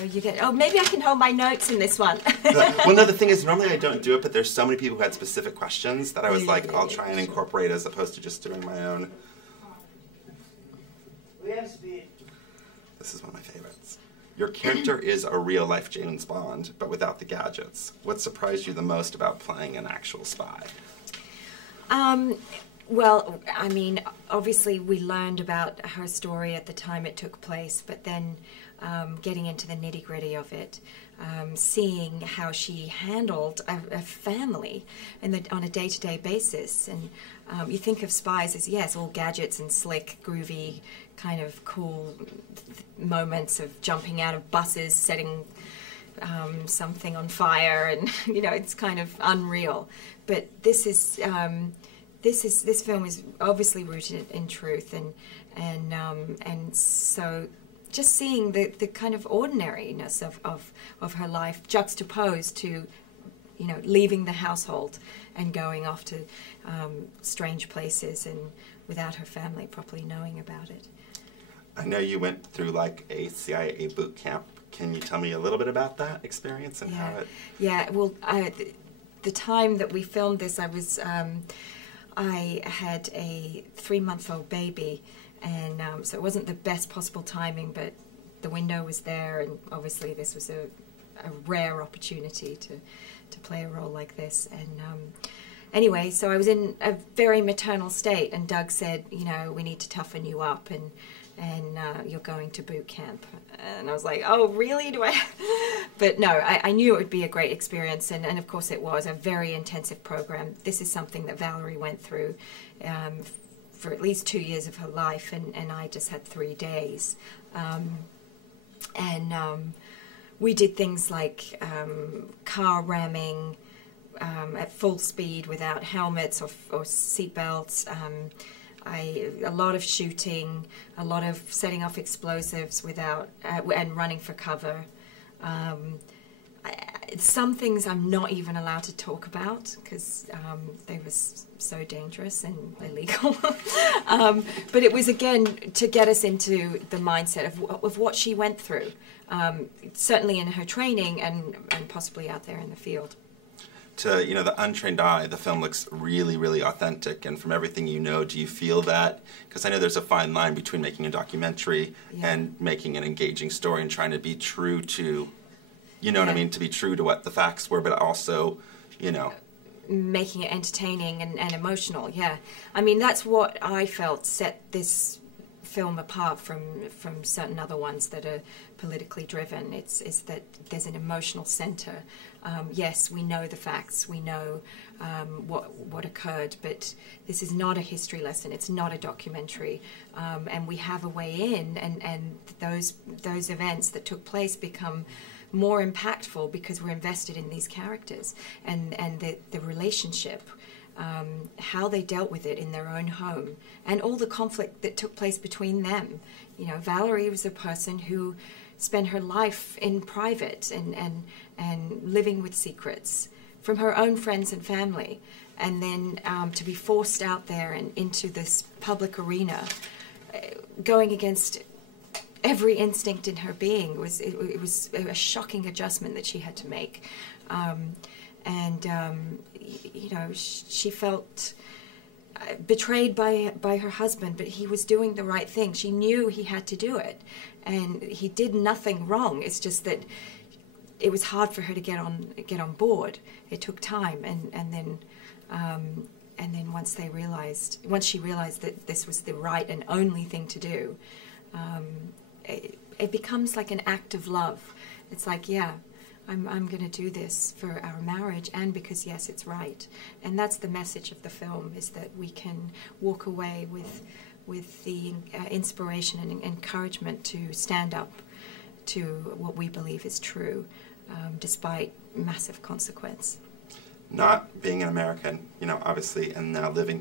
Oh, you get. Oh, maybe I can hold my notes in this one. Well, no, the thing is, normally I don't do it, but there's so many people who had specific questions that I was like, I'll try and incorporate as opposed to just doing my own. This is one of my favorites. Your character is a real-life James Bond, but without the gadgets. What surprised you the most about playing an actual spy? Well, I mean, obviously we learned about her story at the time it took place, but then getting into the nitty-gritty of it, seeing how she handled a family on a day-to-day basis. And you think of spies as, yes, all gadgets and slick, groovy, kind of cool moments of jumping out of buses, setting something on fire, and you know, it's kind of unreal. But this film is obviously rooted in truth, and so just seeing the kind of ordinariness of her life juxtaposed to, you know, leaving the household and going off to strange places and without her family properly knowing about it. I know you went through like a CIA boot camp. Can you tell me a little bit about that experience and how it... Yeah, well, the time that we filmed this, I had a 3-month-old baby, and so it wasn't the best possible timing, but the window was there, and obviously this was a rare opportunity to play a role like this. And anyway, so I was in a very maternal state, and Doug said, you know, we need to toughen you up, and you're going to boot camp. And I was like, oh, really? Do I? But no, I knew it would be a great experience, and of course it was a very intensive program. This is something that Valerie went through for at least 2 years of her life, and I just had 3 days. We did things like car ramming at full speed without helmets or seat belts. A lot of shooting, a lot of setting off explosives without and running for cover. Some things I'm not even allowed to talk about because they were so dangerous and illegal. But it was, again, to get us into the mindset of what she went through, certainly in her training and possibly out there in the field. To, you know, the untrained eye, the film looks really, really authentic, and from everything you know, do you feel that? Because I know there's a fine line between making a documentary and making an engaging story and trying to be true to, you know what I mean, to be true to what the facts were, but also, you know, making it entertaining and emotional. Yeah, I mean, that's what I felt set this film apart from certain other ones that are politically driven. Is that there's an emotional center. Yes, we know the facts, we know what occurred, but this is not a history lesson. It's not a documentary, and we have a way in, and those events that took place become more impactful because we're invested in these characters and the relationship. How they dealt with it in their own home, and all the conflict that took place between them. You know, Valerie was a person who spent her life in private and living with secrets from her own friends and family, and then to be forced out there and into this public arena, going against every instinct in her being. It was a shocking adjustment that she had to make. You know, she felt betrayed by her husband, but he was doing the right thing. She knew he had to do it, and he did nothing wrong. It's just that it was hard for her to get on board. It took time, and then once she realized that this was the right and only thing to do, it becomes like an act of love. It's like, yeah, I'm going to do this for our marriage, and because, yes, it's right. And that's the message of the film, is that we can walk away with the inspiration and encouragement to stand up to what we believe is true, despite massive consequence. Not being an American, you know, obviously, and now living